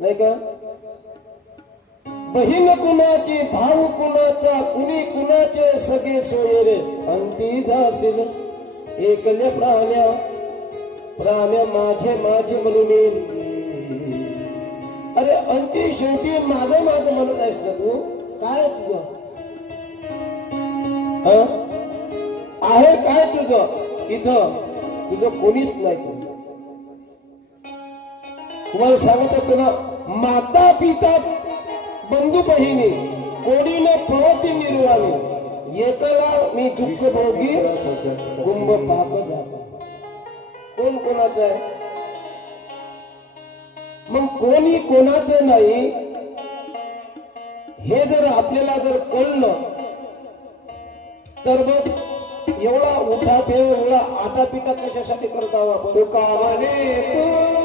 नाही का? बहीण कुणाची, भाऊ कुणाचा, कुणी कुणाचे सगळे सोयरे अंती जाशील एकले प्राण्या प्राण्या माझे माझे म्हणून. अरे अंती शेवटी माझं माझं म्हणत आहेस ना तू? काय तुझं आहे? काय तुझं इथं? तुझं कोणीच नाही. तुम्हाला सांगत होतो ना, माता पिता बंधू बहिणी कोणी न पवती निर्वाणी, एकाला मी दुःख भोगी कुंभ पाप जातो. कोण कोणाचं आहे? मग कोणी कोणाचं नाही हे जर आपल्याला जर कळलं तर मग एवढा उठाठेव, एवढा आटापिटा कशासाठी करत आहोत आपण? तू कामाने